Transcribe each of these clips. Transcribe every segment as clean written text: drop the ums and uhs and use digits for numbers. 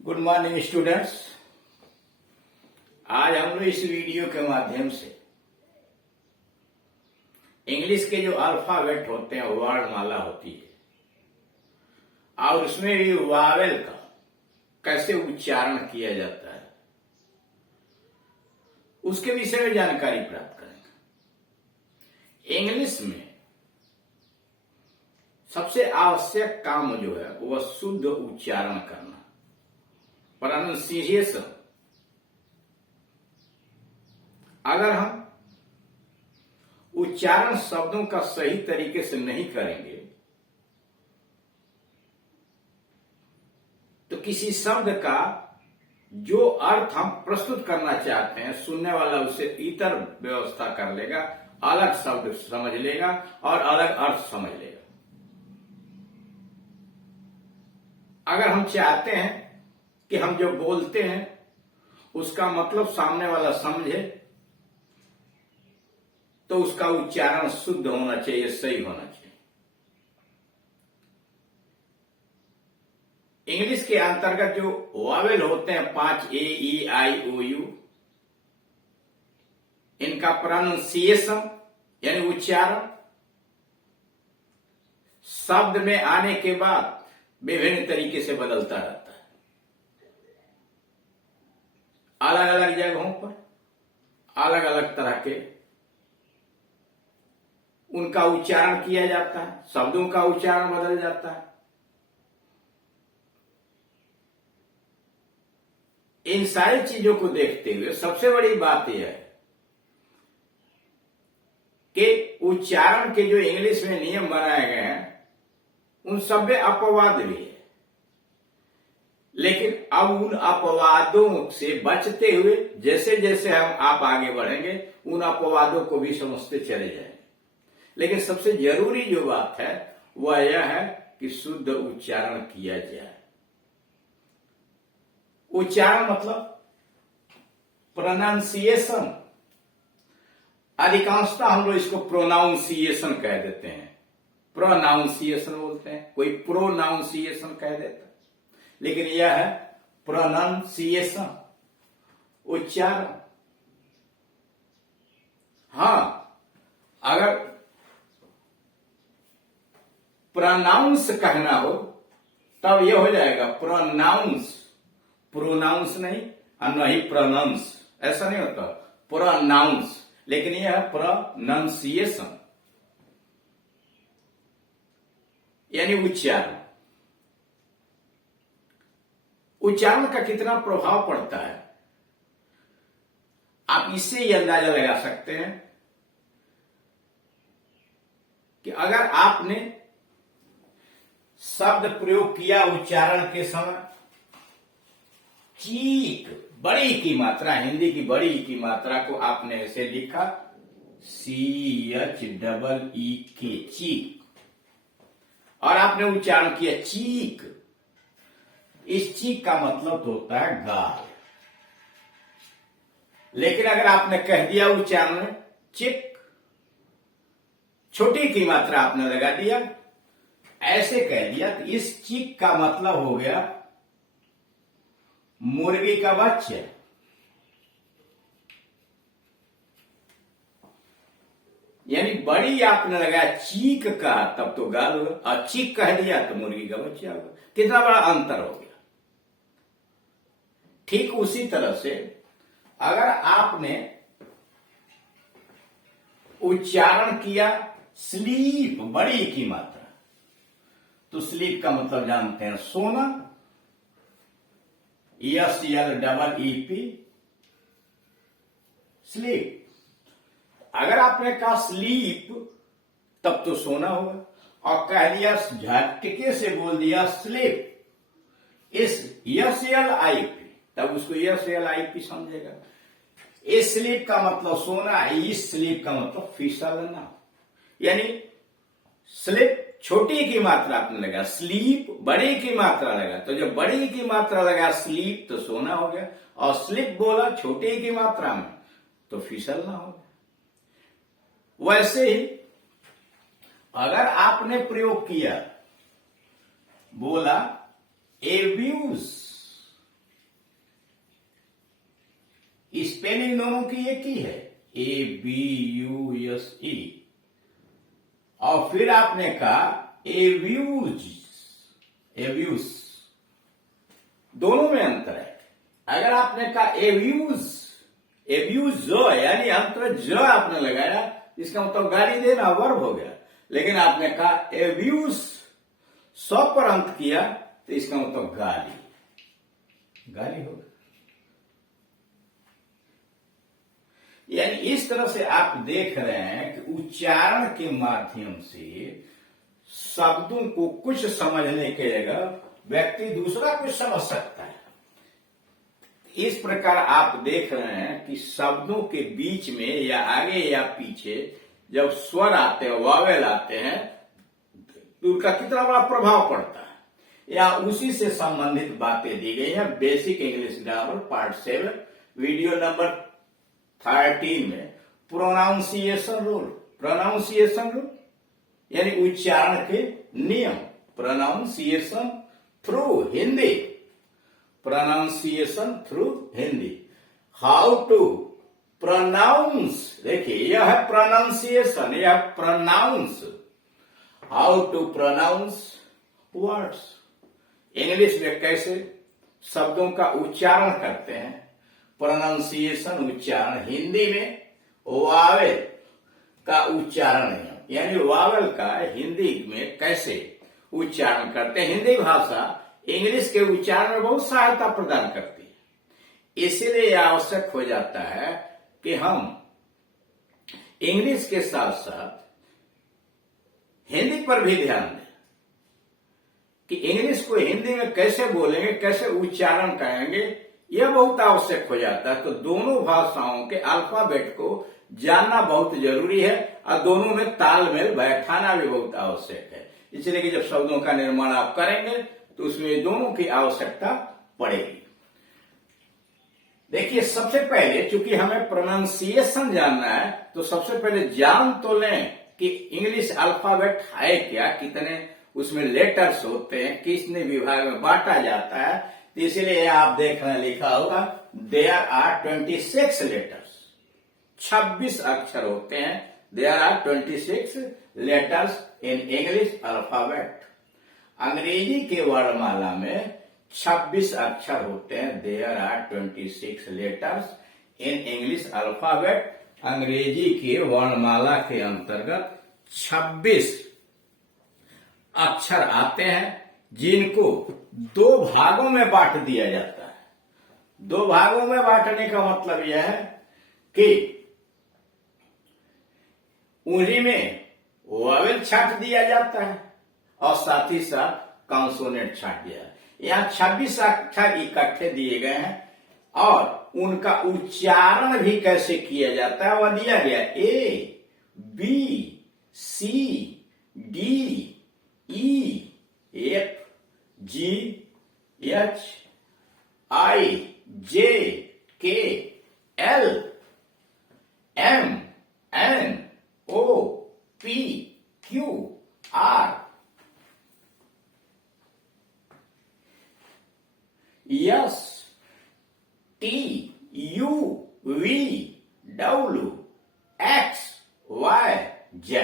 Good morning students. आज हम लोग इस वीडियो के माध्यम से इंग्लिश के जो अल्फाबेट होते हैं, वर्णमाला होती है, और उसमें भी वावेल का कैसे उच्चारण किया जाता है, उसके विषय में जानकारी प्राप्त करेंगे। इंग्लिश में सबसे आवश्यक काम जो है वह शुद्ध उच्चारण करना, प्रोनाउंसिएशन। अगर हम उच्चारण शब्दों का सही तरीके से नहीं करेंगे तो किसी शब्द का जो अर्थ हम प्रस्तुत करना चाहते हैं, सुनने वाला उसे इतर व्यवस्था कर लेगा, अलग शब्द समझ लेगा और अलग अर्थ समझ लेगा। अगर हम चाहते हैं कि हम जो बोलते हैं उसका मतलब सामने वाला समझे, तो उसका उच्चारण शुद्ध होना चाहिए, सही होना चाहिए। इंग्लिश के अंतर्गत जो वावेल होते हैं 5 ए ई आई ओ यू, इनका प्रोनाउंसिएशन यानी उच्चारण शब्द में आने के बाद विभिन्न तरीके से बदलता रहता है। अलग अलग जगहों पर अलग अलग तरह के उनका उच्चारण किया जाता है, शब्दों का उच्चारण बदल जाता है। इन सारी चीजों को देखते हुए सबसे बड़ी बात यह है कि उच्चारण के जो इंग्लिश में नियम बनाए गए हैं उन सब में अपवाद भी है, लेकिन अब उन अपवादों से बचते हुए जैसे जैसे आप आगे बढ़ेंगे उन अपवादों को भी समझते चले जाएंगे। लेकिन सबसे जरूरी जो बात है वह यह है कि शुद्ध उच्चारण किया जाए। उच्चारण मतलब प्रोनाउंसिएशन। अधिकांशतः हम लोग इसको प्रोनाउंसिएशन कह देते हैं, प्रोनाउंसिएशन बोलते हैं, कोई प्रोनाउंसिएशन कह देता है, लेकिन यह है प्रोनाउंसिएशन, उच्चारण। हां, अगर प्रोनाउंस कहना हो तब यह हो जाएगा प्रोनाउंस, प्रोनाउंस नहीं और न ही प्रोनाउंस, ऐसा नहीं होता, प्रोनाउंस। लेकिन यह है प्रोनाउंसिएशन यानी उच्चारण। उच्चारण का कितना प्रभाव पड़ता है आप इससे ही अंदाजा लगा सकते हैं कि अगर आपने शब्द प्रयोग किया उच्चारण के समय, चीक, बड़ी की मात्रा, हिंदी की बड़ी की मात्रा को आपने ऐसे लिखा CHEE, चीक, और आपने उच्चारण किया चीक। इस चीक का मतलब तो होता है गाल। लेकिन अगर आपने कह दिया उच्चारण में चिक, छोटी की मात्रा आपने लगा दिया, ऐसे कह दिया, तो इस चीक का मतलब हो गया मुर्गी का बच्चा। यानी बड़ी आपने लगाया चीक का तब तो गाल होगा, और चीक कह दिया तो मुर्गी का बच्चा होगा। कितना बड़ा अंतर हो गया। ठीक उसी तरह से अगर आपने उच्चारण किया स्लीप, बड़ी की मात्रा, तो स्लीप का मतलब जानते हैं सोना, SLEEP, स्लीप। अगर आपने कहा स्लीप तब तो सोना होगा, और कह दिया झटके से बोल दिया स्लीप, इस SLIP, तब उसको SLIP समझेगा। इस स्लीप का मतलब सोना, इस स्लीप का मतलब फिसलना। यानी स्लीप छोटी की मात्रा आपने लगा, स्लीप बड़ी की मात्रा लगा, तो जब बड़ी की मात्रा लगा स्लीप तो सोना हो गया, और स्लीप बोला छोटी की मात्रा में तो फिसलना हो गया। वैसे ही अगर आपने प्रयोग किया, बोला एब्यूज, स्पेलिंग दोनों की एक ही है, ABUSE। और फिर आपने कहा एब्यूज, एब्यूज, दोनों में अंतर है। अगर आपने कहा एब्यूज, एब्यूज जो यानी अंतर ज आपने लगाया, इसका मतलब गाली देना वर्ब हो गया। लेकिन आपने कहा एब्यूज स पर अंत किया तो इसका मतलब गाली, गाली होगा। यानी इस तरह से आप देख रहे हैं कि उच्चारण के माध्यम से शब्दों को कुछ समझने के जगह व्यक्ति दूसरा कुछ समझ सकता है। इस प्रकार आप देख रहे हैं कि शब्दों के बीच में या आगे या पीछे जब स्वर आते हैं, वावेल आते हैं, तो उनका कितना बड़ा प्रभाव पड़ता है। या उसी से संबंधित बातें दी गई हैं basic English grammar part 7 video number 13 में। प्रोनाउंसिएशन रूल, प्रोनाउंसिएशन रूल यानी उच्चारण के नियम, pronunciation through Hindi, pronunciation through Hindi. How to pronounce, देखिए यह है प्रोनाउंसिएशन, यह pronounce. How to pronounce words, English में कैसे शब्दों का उच्चारण करते हैं। प्रोनाउंसिएशन उच्चारण, हिंदी में वावेल का उच्चारण है, यानी वावेल का हिंदी में कैसे उच्चारण करते हैं। हिंदी भाषा इंग्लिश के उच्चारण में बहुत सहायता प्रदान करती है। इसीलिए यह आवश्यक हो जाता है कि हम इंग्लिश के साथ साथ हिंदी पर भी ध्यान दें कि इंग्लिश को हिंदी में कैसे बोलेंगे, कैसे उच्चारण करेंगे, यह बहुत आवश्यक हो जाता है। तो दोनों भाषाओं के अल्फाबेट को जानना बहुत जरूरी है और दोनों में तालमेल बैठाना भी बहुत आवश्यक है। इसलिए कि जब शब्दों का निर्माण आप करेंगे तो उसमें दोनों की आवश्यकता पड़ेगी। देखिए सबसे पहले चूंकि हमें प्रोनाउंसिएशन जानना है तो सबसे पहले जान तो लें कि इंग्लिश अल्फाबेट है क्या, कितने उसमें लेटर्स होते हैं, किसने विभाग में बांटा जाता है। तो इसीलिए आप देख रहे हैं लिखा होगा देयर आर 26 लेटर्स, 26 अक्षर होते हैं। There are 26 letters in English alphabet. Angrezi के वर्णमाला में 26 अक्षर होते हैं। There are 26 letters in English alphabet. Angrezi के वर्णमाला के अंतर्गत 26 अक्षर आते हैं जिनको 2 भागों में बांट दिया जाता है। 2 भागों में बांटने का मतलब यह है कि उन्हीं में वावेल छाट दिया जाता है और साथ ही साथ कॉन्सोनेंट छाट दिया। यहाँ 26 अक्षर इकट्ठे दिए गए हैं और उनका उच्चारण भी कैसे किया जाता है वह दिया गया। A, B, C, D, E, F, G, H, I, J, K, L, M, N, O, P, Q, R, S, T, U, V, W, X, Y, Z।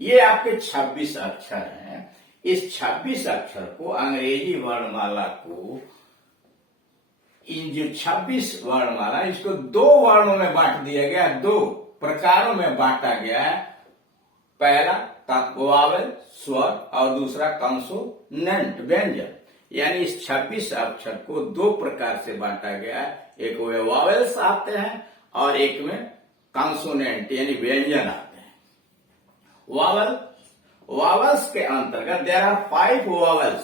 ये आपके 26 अक्षर हैं। इस 26 अक्षर को अंग्रेजी वर्णमाला को, इन जो 26 वर्णमाला इसको 2 वर्णों में बांट दिया गया, 2 प्रकारों में बांटा गया है। पहला वावेल स्वर और दूसरा कॉन्सोनेंट व्यंजन। यानी इस 26 अक्षर को 2 प्रकार से बांटा गया है। एक में वावेल्स आते हैं और एक में कॉन्सोनेंट यानी व्यंजन आते हैं। वावेल, वावेल्स के अंतर्गत देयर आर 5 वावेल्स,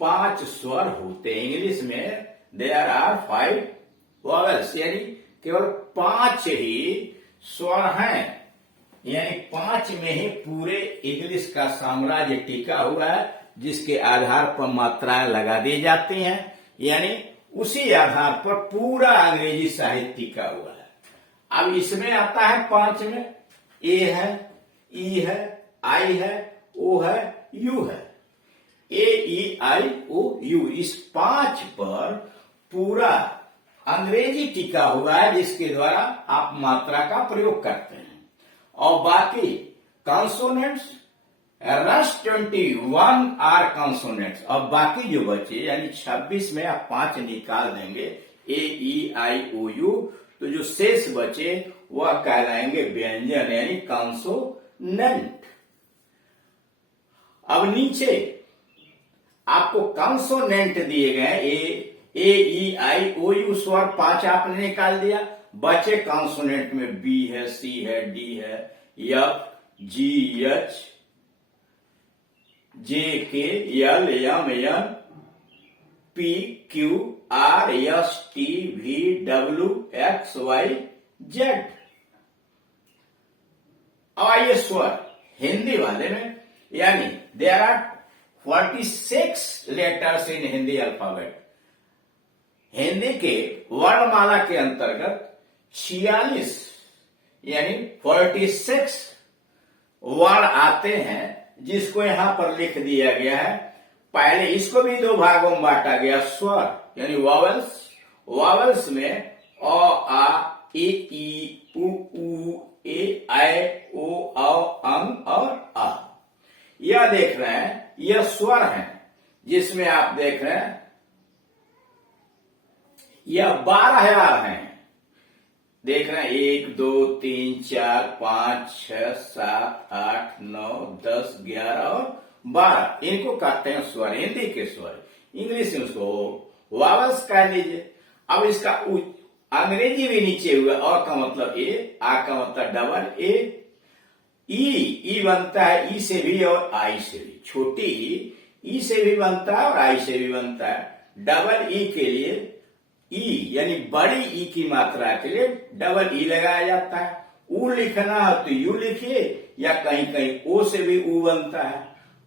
5 स्वर होते हैं। इंग्लिश में देयर आर 5 वावेल्स यानी केवल 5 ही स्वर हैं। यानी 5 में ही पूरे इंग्लिश का साम्राज्य टिका हुआ है, जिसके आधार पर मात्राएं लगा दी जाती हैं। यानी उसी आधार पर पूरा अंग्रेजी साहित्य टिका हुआ है। अब इसमें आता है 5 में ए है, ई है, आई है, ओ है, यू है। ए, ई, आई, ओ, यू, इस 5 पर पूरा अंग्रेजी टीका हुआ है जिसके द्वारा आप मात्रा का प्रयोग करते हैं। और बाकी कॉन्सोनेंट्स, रस्ट 21 आर कॉन्सोनेंट्स। और बाकी जो बचे यानी 26 में आप 5 निकाल देंगे, ए ई आई ओ यू, तो जो शेष बचे वह कहलाएंगे व्यंजन यानी कॉन्सोनेंट। अब नीचे आपको कॉन्सोनेंट दिए गए, ए ई आई ओ यू स्वर 5 आपने निकाल दिया। बचे कॉन्सोनेंट में बी है, सी है, डी है, एफ, जी, H, J, K, L, M, N, P, Q, R, S, T, V, W, X, Y, Z. आइए स्वर हिंदी वाले में, यानी there are 46 letters in Hindi alphabet. Hindi के वर्णमाला के अंतर्गत 46 यानी 46 वर्ण आते हैं, जिसको यहां पर लिख दिया गया है। पहले इसको भी 2 भागों में बांटा गया, स्वर यानी वॉवेल्स। वॉवेल्स में अ, आ, ई, उ, ए, ऐ, ओ, औ, अंग और आ। यह देख रहे हैं, यह स्वर हैं, जिसमें आप देख रहे हैं यह 12 बार हैं। देख रहे हैं 1 2 3 4 5 6 7 8 9 10 11 और 12, इनको कहते हैं स्वर, हिंदी के स्वर। इंग्लिश में उसको वावल्स कह लीजिए। अब इसका अंग्रेजी भी नीचे हुआ, अ का मतलब ए, आ का मतलब डबल ए, ई बनता है ई से भी और आई से भी। छोटी ई से भी बनता है और आई से भी बनता है। डबल ई के लिए ई यानी बड़ी ई की मात्रा के लिए डबल ई लगाया जाता है। ऊ लिखना है तो यू लिखिए, या कहीं कहीं ओ से भी ऊ बनता है।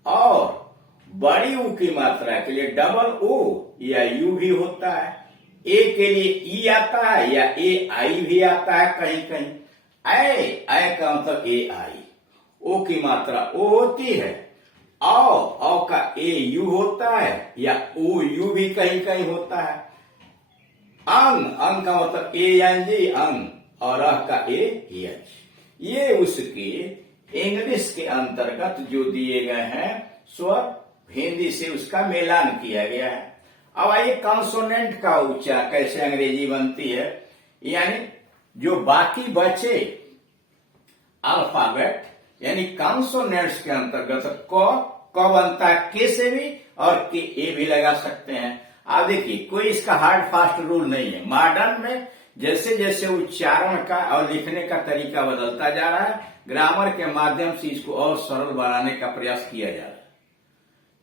और बड़ी ऊ की मात्रा के लिए डबल ओ या यू भी होता है। ए के लिए ई आता है या ए आई भी आता है कहीं कहीं। ऐ का मतलब ए आई। ओ की मात्रा ओ होती है। औ का ए यू होता है या ओ यू भी कहीं कहीं होता है। अंग का मतलब ए एन जी, अंग, और का ए एच। ये उसके इंग्लिश के अंतर्गत जो दिए गए हैं स्वर, हिंदी से उसका मिलान किया गया है। अब आइए कॉन्सोनेंट का उच्चारण कैसे अंग्रेजी बनती है, यानी जो बाकी बचे अल्फाबेट यानी कॉन्सोनेंट्स के अंतर्गत क बनता है के से भी, और के ए भी लगा सकते हैं। आप देखिए कोई इसका हार्ड फास्ट रूल नहीं है। मॉडर्न में जैसे जैसे उच्चारण का और लिखने का तरीका बदलता जा रहा है, ग्रामर के माध्यम से इसको और सरल बनाने का प्रयास किया जा रहा है।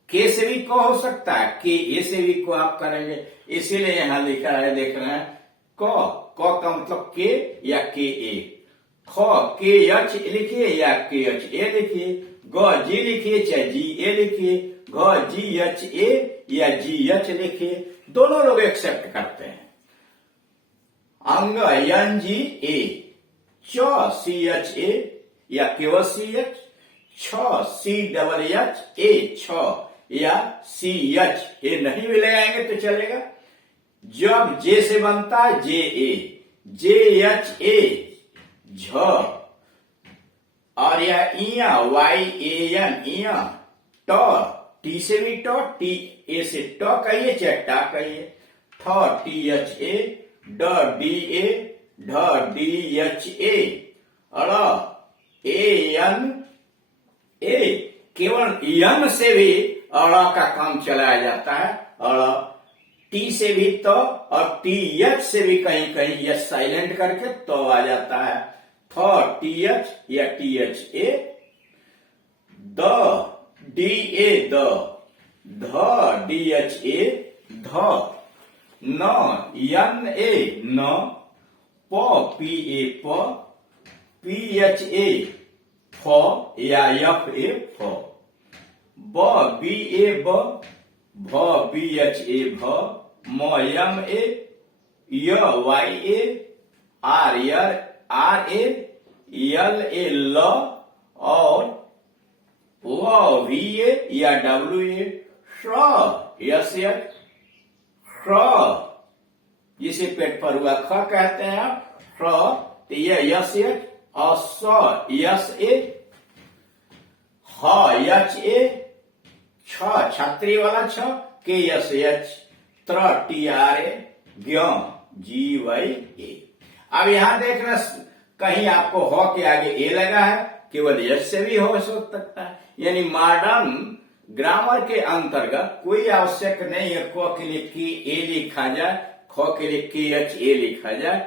के से भी क हो सकता है, के ए से भी को आप करेंगे, इसीलिए यहां लिखा है, देख रहे हैं क का मतलब के या के ए। ख के एच लिखिए या के एच ए लिखिए। ग जी लिखिए चाहे जी ए लिखिए। घ जी एच ए या जी एच लिखिए, दोनों लोग एक्सेप्ट करते हैं। अंग एन जी ए, च सी एच ए या केवल सी एच, छ सी डबल एच ए, छ या सी एच ए नहीं भी लगाएंगे तो चलेगा। जब जे से बनता है जे ए, जे एच ए, झ, और यह इया वाई ए एन, इया, ट, टी से भी ट, टी ए से ट कहिए चाहे टा कहिए। ठ टी एच ए, ड डी ए, ढ डी एच ए, अड़ ए एन ए। केवल यन से भी अड़ का काम चलाया जाता है। अड़ टी से भी तो, और टी एच से भी कहीं कहीं यस साइलेंट करके तो आ जाता है। थ टी एच या T H A, the D A the, ध डी एच ए ध, न एन ए न, प पी ए प, पी एच ए फ या एफ ए फ, ब बी ए ब, भ बी एच ए भ, म एम ए, य Y A, R A, L A ल, और व वी ए या डब्ल्यू ए, श यस एच, श जिसे पेट पर हुआ ख कहते हैं आप, तो ये यस एच, और स यस ए, ह यच ए, छ छतरी वाला छ, के यस एच, त्र टी आर ए, ज्ञ जी वाई ए। अब यहां देखना, कहीं आपको ह के आगे ए लगा है, केवल यश से भी हो सकता है। यानी मॉडर्न ग्रामर के अंतर्गत कोई आवश्यक नहीं है क के लिए के ए लिखा जाए, ख के लिए के एच ए लिखा जाए,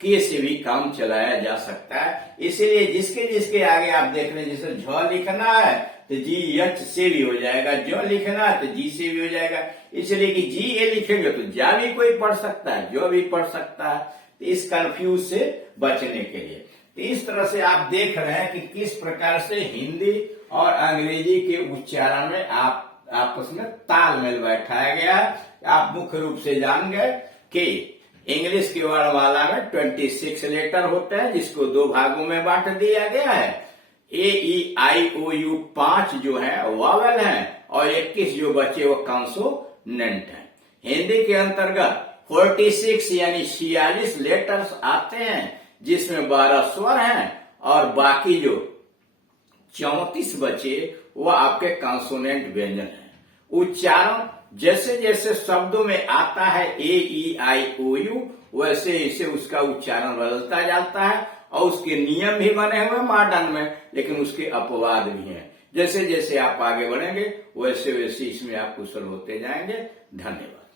के से भी काम चलाया जा सकता है। इसलिए जिसके जिसके आगे आप देख रहे हैं, जैसे झ लिखना है तो जी एच से भी हो जाएगा, ज लिखना है तो जी से भी हो जाएगा। इसलिए कि जी ए लिखेंगे तो जा भी कोई पढ़ सकता है, जो भी पढ़ सकता है। तो इस कंफ्यूज से बचने के लिए तो इस तरह से आप देख रहे हैं कि किस प्रकार से हिंदी और अंग्रेजी के उच्चारण में आप आपस में तालमेल बैठाया गया है। आप मुख्य रूप से जान गए कि इंग्लिश की वर्णमाला में 26 लेटर होते हैं, जिसको 2 भागों में बांट दिया गया है। ए ई आई ओ यू 5 जो है वावेल हैं, और 21 जो बचे वो कॉन्सोनेंट हैं। हिंदी के अंतर्गत 46 यानी 46 लेटर्स आते हैं, जिसमें 12 स्वर हैं, और बाकी जो 34 बचे वो आपके कॉन्सोनेंट व्यंजन हैं। उच्चारण जैसे जैसे शब्दों में आता है ए ई आई ओ यू, वैसे इसे उसका उच्चारण बदलता जाता है, और उसके नियम भी बने हुए मॉडर्न में, लेकिन उसके अपवाद भी हैं। जैसे जैसे आप आगे बढ़ेंगे वैसे वैसे इसमें आप कुशल होते जाएंगे। धन्यवाद।